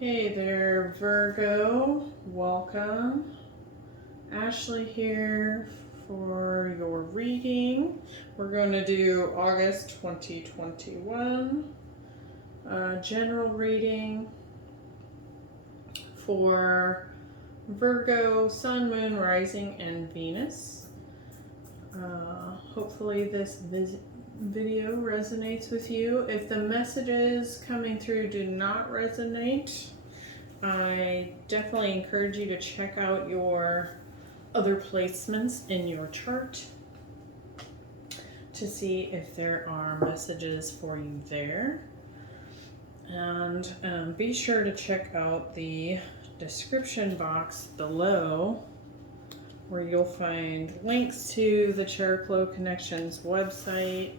Hey there, Virgo. Welcome. Ashley here for your reading. We're going to do August 2021 general reading for Virgo, Sun, Moon, Rising, and Venus. Hopefully this video resonates with you. If the messages coming through do not resonate, I definitely encourage you to check out your other placements in your chart to see if there are messages for you there. And be sure to check out the description box below where you'll find links to the Cheroklo Connections website.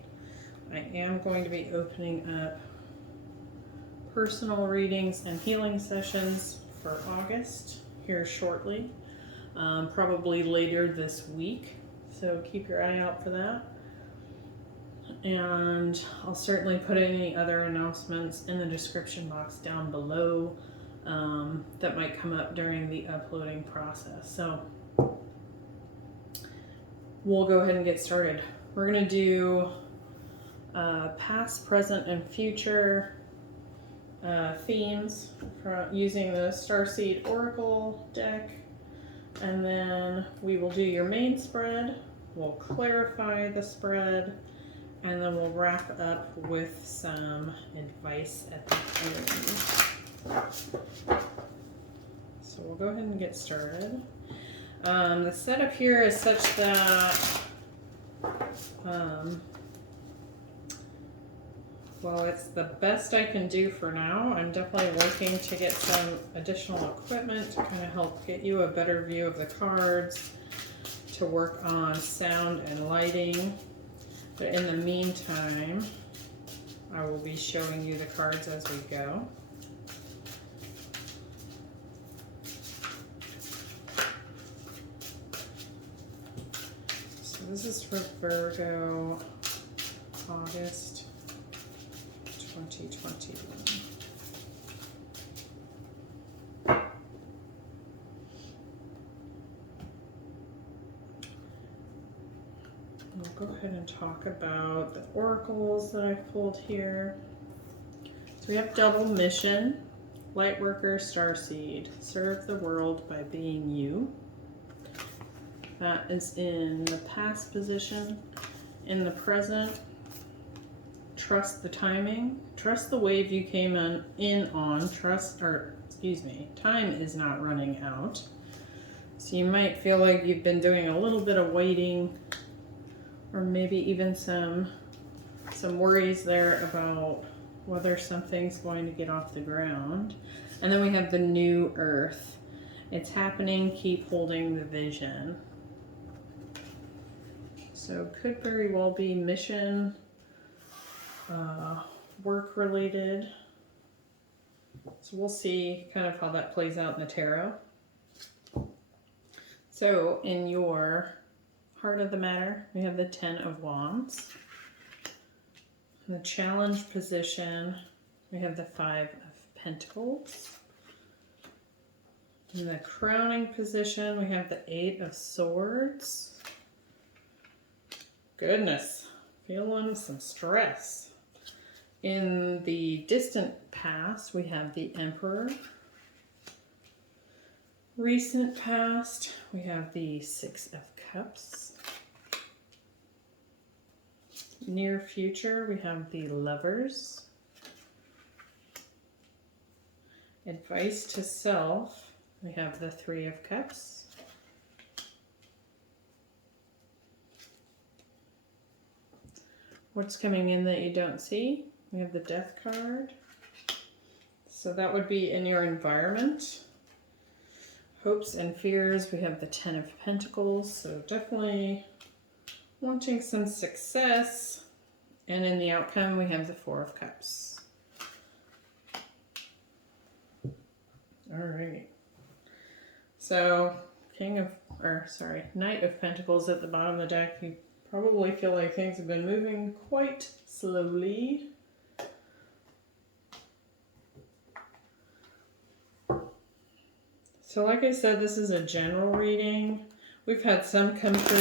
I am going to be opening up personal readings and healing sessions for August here shortly, probably later this week, so keep your eye out for that. And I'll certainly put any other announcements in the description box down below that might come up during the uploading process. So we'll go ahead and get started. We're going to do past, present, and future themes using the Starseed Oracle deck, and then we will do your main spread, we'll clarify the spread, and then we'll wrap up with some advice at the end. So we'll go ahead and get started. The setup here is such that well, it's the best I can do for now. I'm definitely working to get some additional equipment to kind of help get you a better view of the cards, to work on sound and lighting. But in the meantime, I will be showing you the cards as we go. So this is for Virgo, August 2021. We'll go ahead and talk about the oracles that I've pulled here. So we have double mission, Lightworker, Starseed, serve the world by being you. That is in the past position. In the present, trust the timing, trust the wave you came in on, time is not running out. So you might feel like you've been doing a little bit of waiting, or maybe even some worries there about whether something's going to get off the ground. And then we have the new earth. It's happening, keep holding the vision. So could very well be mission, work related. So we'll see kind of how that plays out in the tarot. So in your heart of the matter, we have the 10 of Wands. In the challenge position, we have the 5 of Pentacles. In the crowning position, we have the 8 of Swords. Goodness, feeling some stress. In the distant past, we have the Emperor. Recent past, we have the 6 of Cups. Near future, we have the Lovers. Advice to self, we have the 3 of Cups. What's coming in that you don't see? We have the Death card. So that would be in your environment. Hopes and fears, we have the 10 of Pentacles. So definitely wanting some success. And in the outcome, we have the 4 of Cups. All right. So Knight of Pentacles at the bottom of the deck. You probably feel like things have been moving quite slowly. So like I said, this is a general reading. We've had some come through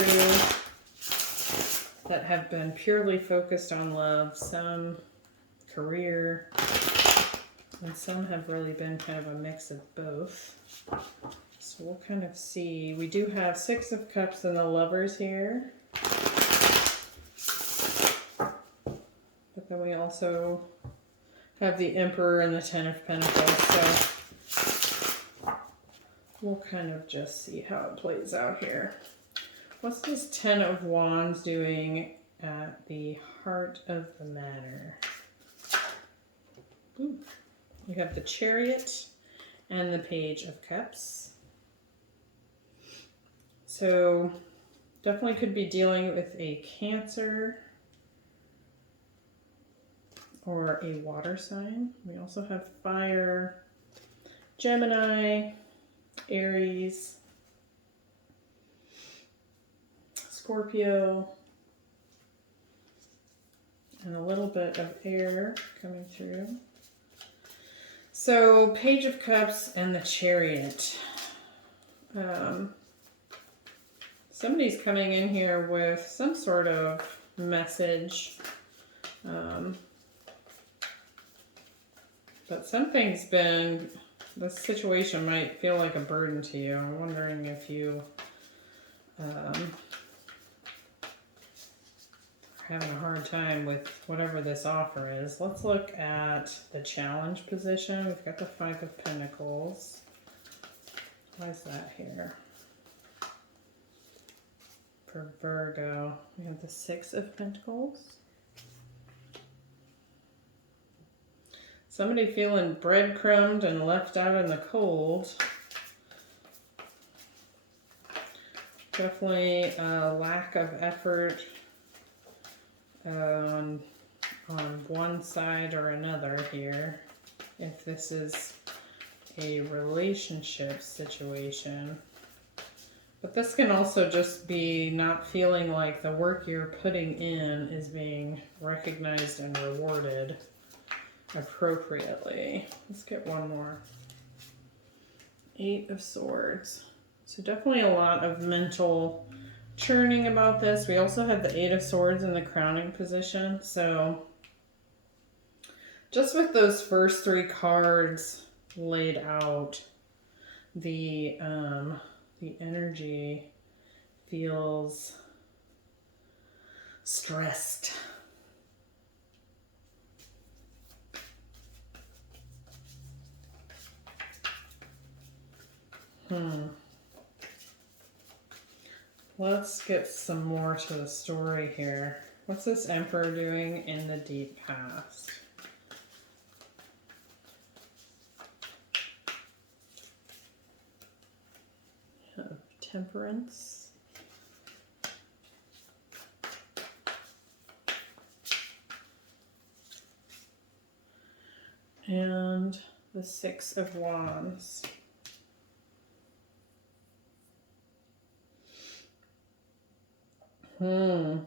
that have been purely focused on love, some career, and some have really been kind of a mix of both. So we'll kind of see. We do have Six of Cups and the Lovers here. But then we also have the Emperor and the Ten of Pentacles. So we'll kind of just see how it plays out here. What's this Ten of Wands doing at the heart of the matter? Ooh. We have the Chariot and the Page of Cups. So definitely could be dealing with a Cancer or a water sign. We also have Fire, Gemini, Aries, Scorpio, and a little bit of air coming through. So Page of Cups and the Chariot. Somebody's coming in here with some sort of message. But something's been, this situation might feel like a burden to you. I'm wondering if you are having a hard time with whatever this offer is. Let's look at the challenge position. We've got the Five of Pentacles. Why is that here? For Virgo, we have the Six of Pentacles. Somebody feeling breadcrumbed and left out in the cold. Definitely a lack of effort on one side or another here. If this is a relationship situation. But this can also just be not feeling like the work you're putting in is being recognized and rewarded appropriately. Let's get one more. Eight of Swords. So definitely a lot of mental churning about this. We also have the Eight of Swords in the crowning position. So just with those first three cards laid out, the energy feels stressed. Let's get some more to the story here. What's this Emperor doing in the deep past? Temperance. And the Six of Wands. I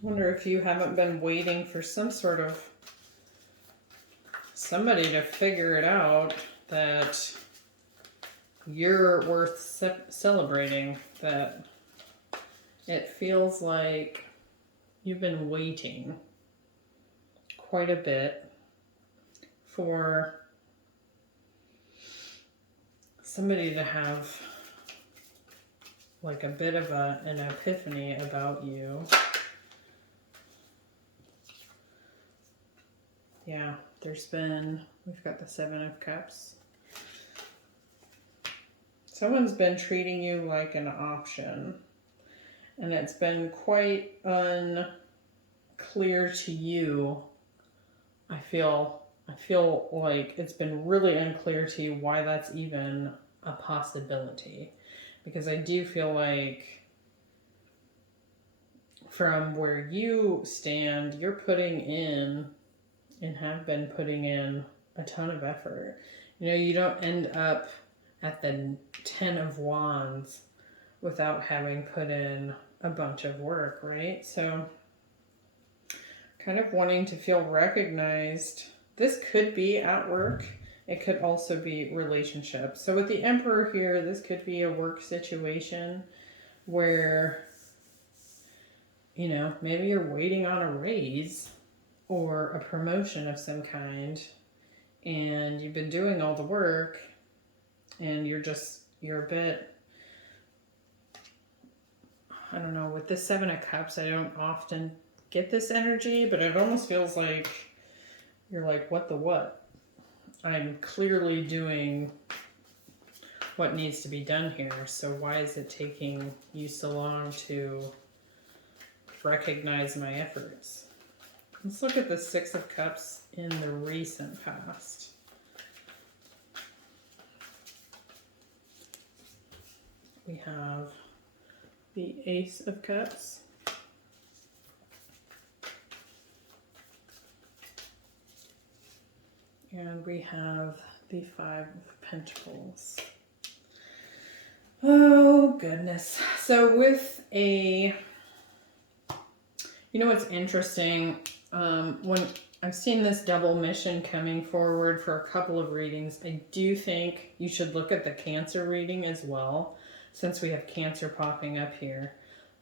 wonder if you haven't been waiting for some sort of somebody to figure it out that you're worth celebrating, that it feels like you've been waiting quite a bit for somebody to have like a bit of an epiphany about you. Yeah, we've got the Seven of Cups. Someone's been treating you like an option, and it's been quite unclear to you. I feel like it's been really unclear to you why that's even a possibility. Because I do feel like from where you stand, you're putting in and have been putting in a ton of effort. You know, you don't end up at the Ten of Wands without having put in a bunch of work, right? So kind of wanting to feel recognized. This could be at work. It could also be relationships. So with the Emperor here, this could be a work situation where, you know, maybe you're waiting on a raise or a promotion of some kind, and you've been doing all the work, and you're a bit, I don't know, with the Seven of Cups, I don't often get this energy, but it almost feels like you're like, what the what? I'm clearly doing what needs to be done here, so why is it taking you so long to recognize my efforts? Let's look at the Six of Cups in the recent past. We have the Ace of Cups. And we have the Five of Pentacles. Oh, goodness. So with a, you know what's interesting? When I've seen this double mission coming forward for a couple of readings, I do think you should look at the Cancer reading as well, since we have Cancer popping up here.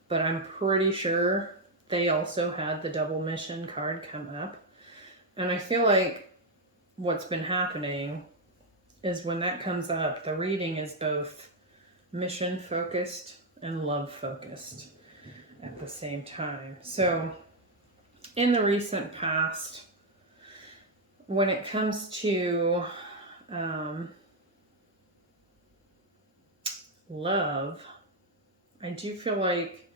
But I'm pretty sure they also had the double mission card come up. And I feel like what's been happening is when that comes up, the reading is both mission focused and love focused at the same time. So in the recent past, when it comes to love, I do feel like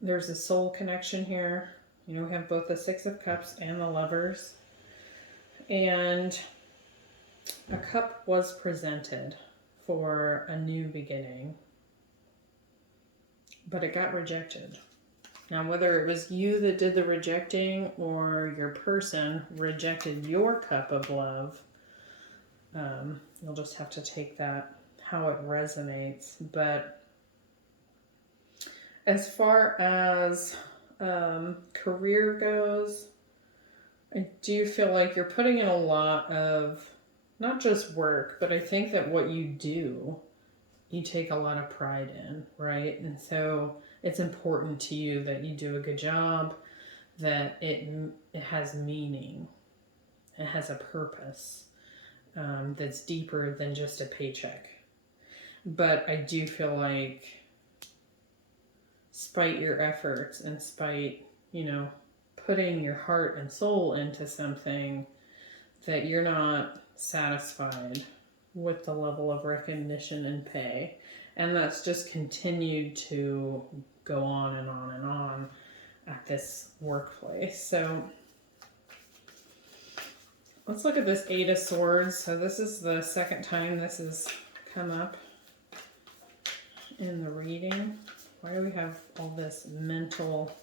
there's a soul connection here. You know, we have both the Six of Cups and the Lovers. And a cup was presented for a new beginning, but it got rejected. Now, whether it was you that did the rejecting or your person rejected your cup of love, you'll just have to take that how it resonates. But as far as career goes, I do feel like you're putting in a lot of not just work, but I think that what you do, you take a lot of pride in, right? And so it's important to you that you do a good job, that it has meaning, it has a purpose that's deeper than just a paycheck. But I do feel like, spite your efforts and spite, you know, putting your heart and soul into something, that you're not satisfied with the level of recognition and pay. And that's just continued to go on and on and on at this workplace. So let's look at this Eight of Swords. So this is the second time this has come up in the reading. Why do we have all this mental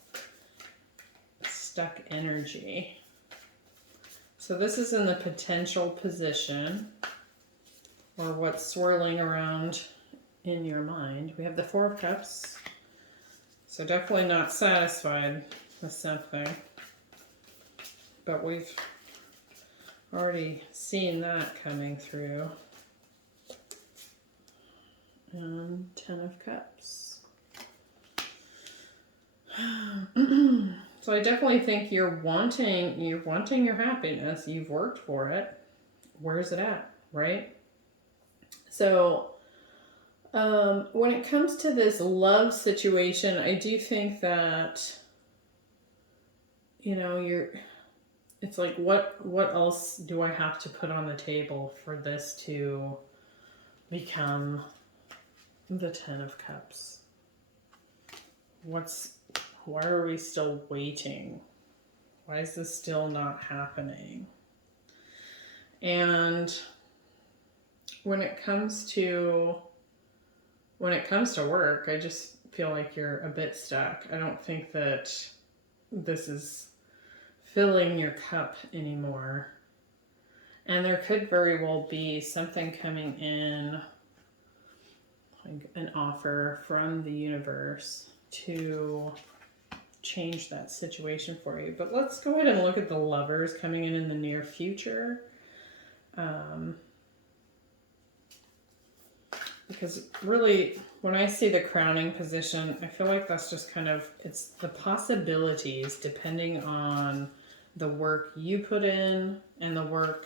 stuck energy? So this is in the potential position, or what's swirling around in your mind. We have the Four of Cups. So definitely not satisfied with something. But we've already seen that coming through. And Ten of Cups. So I definitely think you're wanting your happiness. You've worked for it. Where's it at, right? So when it comes to this love situation, I do think that, you know, it's like, what else do I have to put on the table for this to become the Ten of Cups? Why are we still waiting? Why is this still not happening? And when it comes to work, I just feel like you're a bit stuck. I don't think that this is filling your cup anymore. And there could very well be something coming in, like an offer from the universe to change that situation for you. But let's go ahead and look at the Lovers coming in the near future. Because really, when I see the crowning position, I feel like that's just kind of, it's the possibilities depending on the work you put in and the work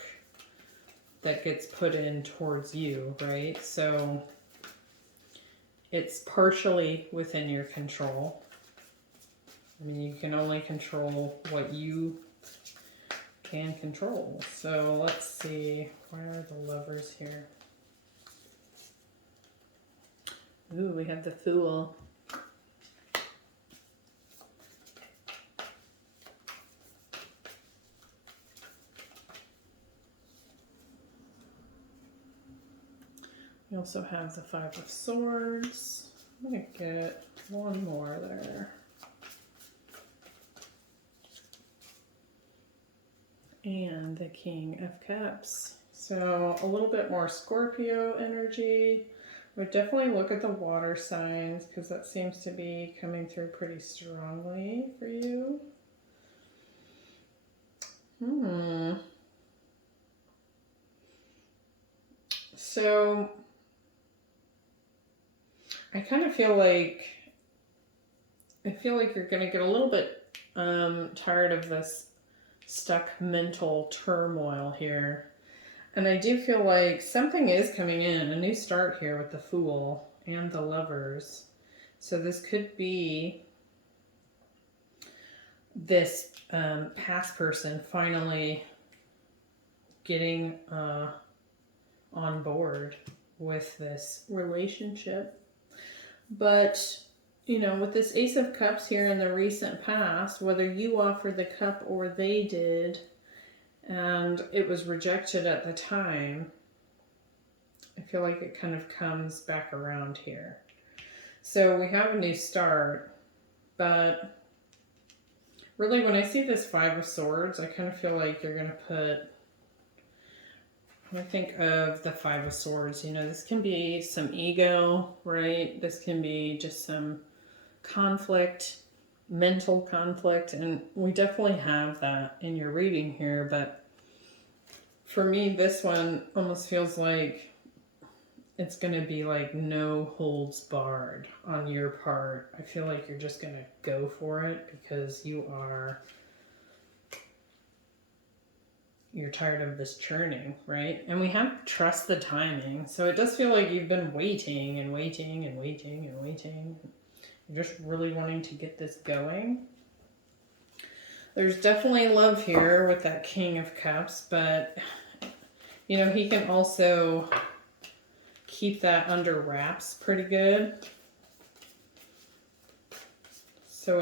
that gets put in towards you, right? So it's partially within your control. I mean, you can only control what you can control. So let's see, where are the Lovers here? Ooh, we have the Fool. We also have the Five of Swords. I'm going to get one more there. And the King of Cups. So a little bit more Scorpio energy. Would definitely look at the water signs because that seems to be coming through pretty strongly for you. So I kind of feel like you're going to get a little bit tired of this stuck mental turmoil here. And I do feel like something is coming in, a new start here with the Fool and the Lovers. So this could be this past person finally getting on board with this relationship. But, you know, with this Ace of Cups here in the recent past, whether you offered the cup or they did, and it was rejected at the time, I feel like it kind of comes back around here. So we have a new start, but really when I see this Five of Swords, I kind of feel like you're going to put, when I think of the Five of Swords, you know, this can be some ego, right? This can be just some conflict, mental conflict, and we definitely have that in your reading here, but for me this one almost feels like it's going to be like no holds barred on your part. I feel like you're just going to go for it because you're tired of this churning, right? And we have trust the timing, so it does feel like you've been waiting and waiting and waiting and waiting. You're just really wanting to get this going. There's definitely love here with that King of Cups, but, you know, he can also keep that under wraps pretty good. So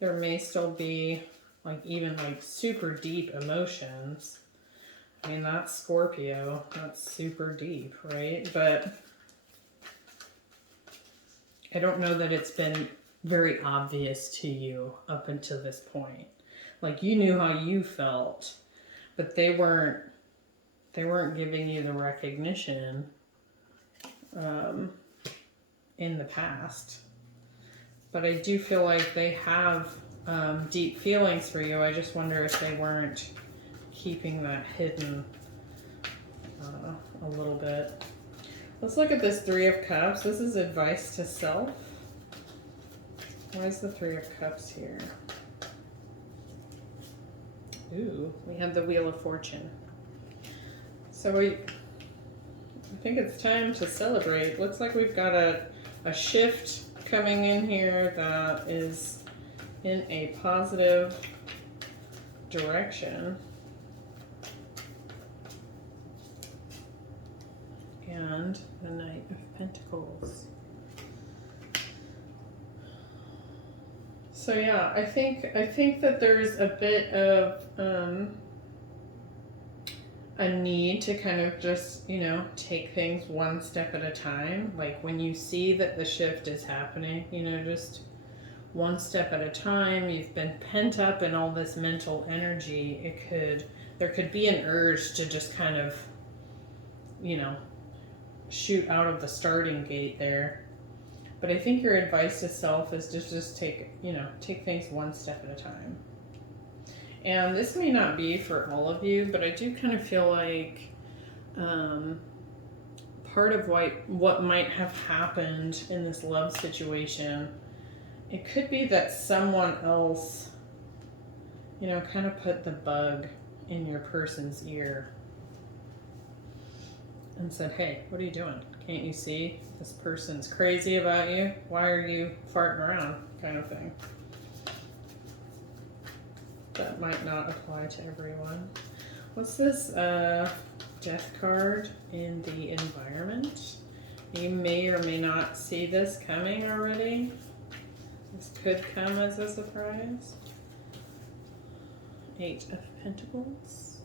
there may still be like even like super deep emotions. I mean, that's Scorpio. That's super deep, right? But I don't know that it's been very obvious to you up until this point. Like, you knew how you felt, but they weren't giving you the recognition in the past. But I do feel like they have deep feelings for you. I just wonder if they weren't keeping that hidden a little bit. Let's look at this Three of Cups. This is advice to self. Why is the Three of Cups here? Ooh, we have the Wheel of Fortune. So I think it's time to celebrate. Looks like we've got a shift coming in here that is in a positive direction. And the Knight of Pentacles. So yeah, I think that there's a bit of a need to kind of just, you know, take things one step at a time. Like when you see that the shift is happening, you know, just one step at a time. You've been pent up in all this mental energy. There could be an urge to just kind of, you know, shoot out of the starting gate there. But I think your advice to self is to just take things one step at a time. And this may not be for all of you, but I do kind of feel like part of what might have happened in this love situation, it could be that someone else, you know, kind of put the bug in your person's ear and said, hey, what are you doing? Can't you see this person's crazy about you? Why are you farting around? Kind of thing. That might not apply to everyone. What's this death card in the environment? You may or may not see this coming already. This could come as a surprise. 8 of Pentacles.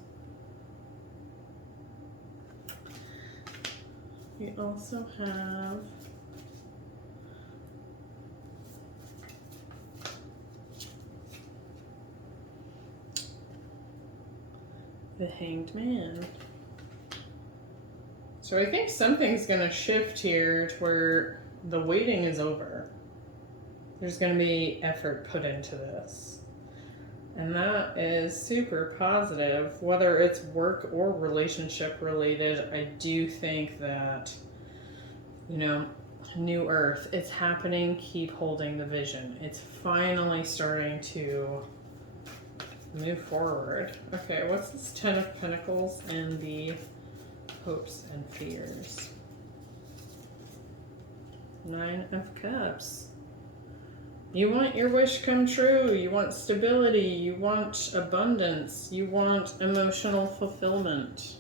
We also have the Hanged Man. So I think something's going to shift here to where the waiting is over. There's going to be effort put into this. And that is super positive. Whether it's work or relationship related, I do think that, you know, New Earth, it's happening. Keep holding the vision. It's finally starting to move forward. Okay, what's this 10 of Pentacles and the hopes and fears? 9 of Cups. You want your wish come true. You want stability. You want abundance. You want emotional fulfillment.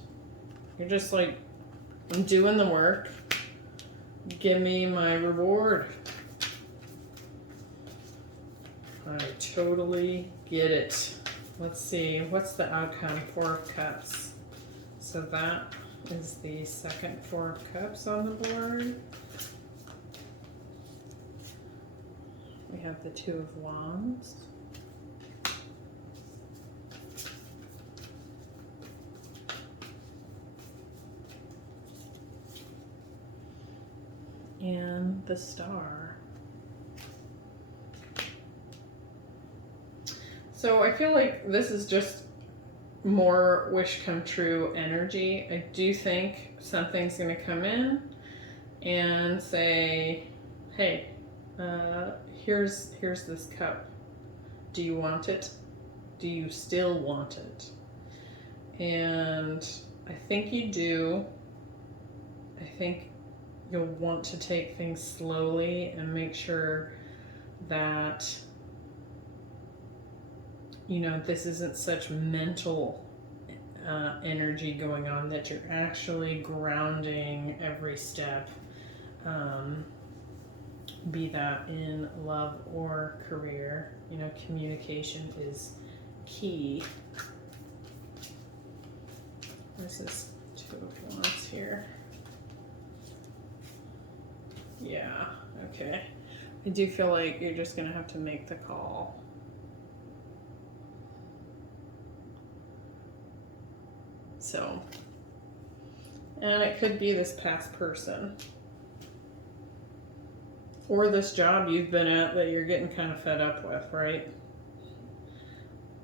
You're just like, I'm doing the work. Give me my reward. I totally get it. Let's see, what's the outcome? 4 of Cups. So that is the second 4 of Cups on the board. We have the 2 of Wands. And the Star. So I feel like this is just more wish come true energy. I do think something's going to come in and say, hey, here's this cup. Do you want it? Do you still want it? And I think you do. I think you'll want to take things slowly and make sure that, you know, this isn't such mental energy going on, that you're actually grounding every step, be that in love or career. You know, communication is key. This is 2 of Wands here. Yeah, okay. I do feel like you're just going to have to make the call. So, and it could be this past person. Or this job you've been at that you're getting kind of fed up with, right?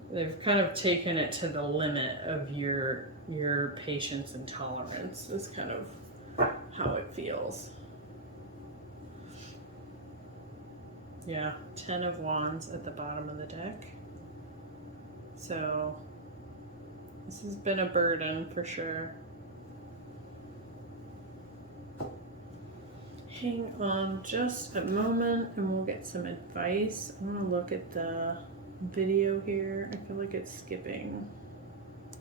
They've kind of taken it to the limit of your patience and tolerance, is kind of how it feels. Yeah, 10 of Wands at the bottom of the deck. So this has been a burden for sure. Hang on just a moment and we'll get some advice. I want to look at the video here. I feel like it's skipping.